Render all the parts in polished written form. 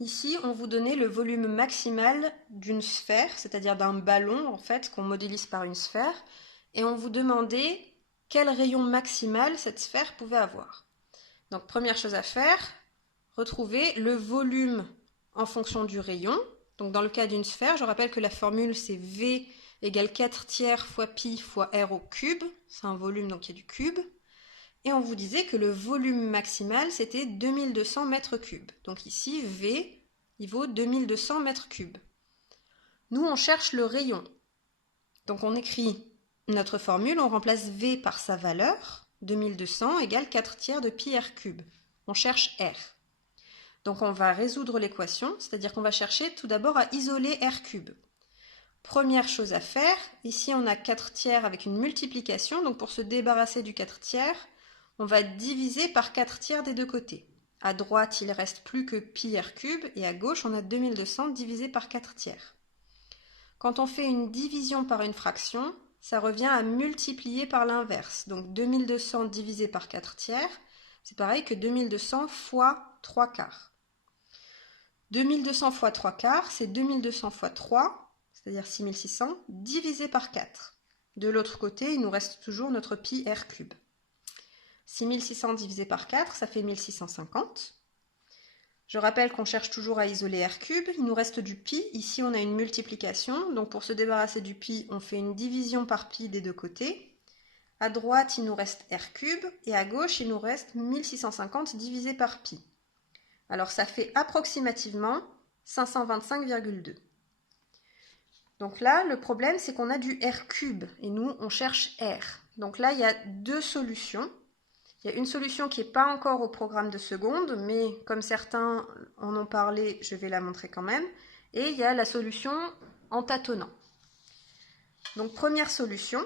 Ici, on vous donnait le volume maximal d'une sphère, c'est-à-dire d'un ballon en fait, qu'on modélise par une sphère, et on vous demandait quel rayon maximal cette sphère pouvait avoir. Donc première chose à faire, retrouver le volume en fonction du rayon. Donc dans le cas d'une sphère, je rappelle que la formule c'est V égale 4 tiers fois pi fois r au cube. C'est un volume donc il y a du cube. Et on vous disait que le volume maximal c'était 2200 mètres cubes. Donc ici V il vaut 2200 mètres cubes. Nous on cherche le rayon. Donc on écrit notre formule, on remplace V par sa valeur. 2200 égale 4 tiers de pi r cube. On cherche R. Donc on va résoudre l'équation, c'est-à-dire qu'on va chercher tout d'abord à isoler R cube. Première chose à faire, ici on a 4 tiers avec une multiplication, donc pour se débarrasser du 4 tiers, on va diviser par 4 tiers des deux côtés. À droite, il ne reste plus que pi r cube, et à gauche, on a 2200 divisé par 4 tiers. Quand on fait une division par une fraction, ça revient à multiplier par l'inverse. Donc 2200 divisé par 4 tiers, c'est pareil que 2200 fois 3 quarts. 2200 fois 3 quarts, c'est 2200 fois 3, c'est-à-dire 6600, divisé par 4. De l'autre côté, il nous reste toujours notre pi r cube. 6600 divisé par 4, ça fait 1650. Je rappelle qu'on cherche toujours à isoler r cube, il nous reste du pi, ici on a une multiplication, donc pour se débarrasser du pi, on fait une division par pi des deux côtés. À droite, il nous reste r cube, et à gauche, il nous reste 1650 divisé par pi. Alors ça fait approximativement 525,2. Donc là, le problème, c'est qu'on a du r cube, et nous, on cherche r. Donc là, il y a deux solutions. Il y a une solution qui n'est pas encore au programme de seconde, mais comme certains en ont parlé, je vais la montrer quand même. Et il y a la solution en tâtonnant. Donc première solution,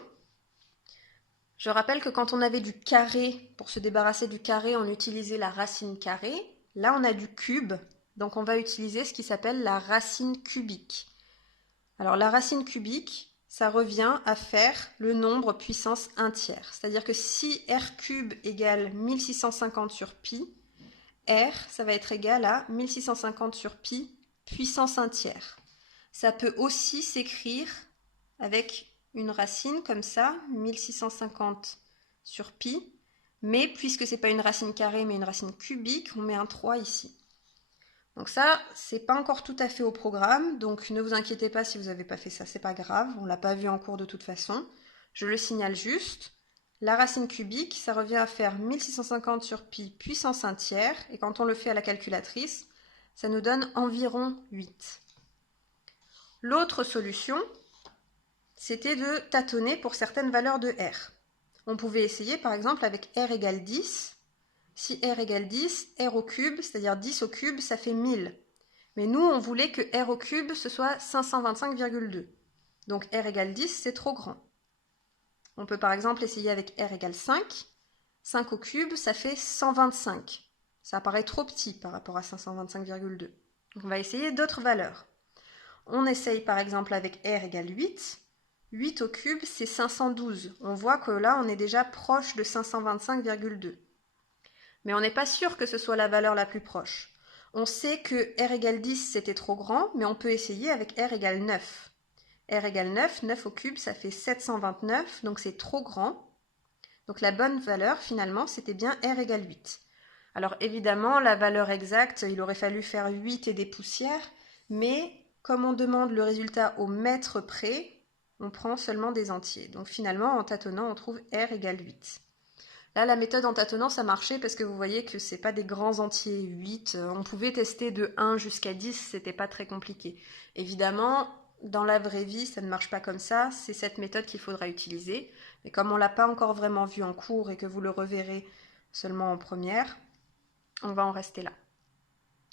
je rappelle que quand on avait du carré, pour se débarrasser du carré, on utilisait la racine carrée. Là, on a du cube, donc on va utiliser ce qui s'appelle la racine cubique. Alors la racine cubique, ça revient à faire le nombre puissance 1 tiers. C'est-à-dire que si r cube égale 1650 sur pi, r, ça va être égal à 1650 sur pi puissance 1 tiers. Ça peut aussi s'écrire avec une racine comme ça, 1650 sur pi, mais puisque ce n'est pas une racine carrée mais une racine cubique, on met un 3 ici. Donc ça, c'est pas encore tout à fait au programme, donc ne vous inquiétez pas si vous n'avez pas fait ça, c'est pas grave, on l'a pas vu en cours de toute façon. Je le signale juste. La racine cubique, ça revient à faire 1650 sur pi puissance 1 tiers, et quand on le fait à la calculatrice, ça nous donne environ 8. L'autre solution, c'était de tâtonner pour certaines valeurs de R. On pouvait essayer par exemple avec R égale 10. Si R égale 10, R au cube, c'est-à-dire 10 au cube, ça fait 1000. Mais nous, on voulait que R au cube, ce soit 525,2. Donc R égale 10, c'est trop grand. On peut par exemple essayer avec R égale 5. 5 au cube, ça fait 125. Ça paraît trop petit par rapport à 525,2. Donc on va essayer d'autres valeurs. On essaye par exemple avec R égale 8. 8 au cube, c'est 512. On voit que là, on est déjà proche de 525,2. Mais on n'est pas sûr que ce soit la valeur la plus proche. On sait que R égale 10, c'était trop grand, mais on peut essayer avec R égale 9. R égale 9, 9 au cube, ça fait 729, donc c'est trop grand. Donc la bonne valeur, finalement, c'était bien R égale 8. Alors évidemment, la valeur exacte, il aurait fallu faire 8 et des poussières, mais comme on demande le résultat au mètre près, on prend seulement des entiers. Donc finalement, en tâtonnant, on trouve R égale 8. Là, la méthode en tâtonnant, ça marchait parce que vous voyez que ce n'est pas des grands entiers 8. On pouvait tester de 1 jusqu'à 10, c'était pas très compliqué. Évidemment, dans la vraie vie, ça ne marche pas comme ça. C'est cette méthode qu'il faudra utiliser. Mais comme on ne l'a pas encore vraiment vu en cours et que vous le reverrez seulement en première, on va en rester là.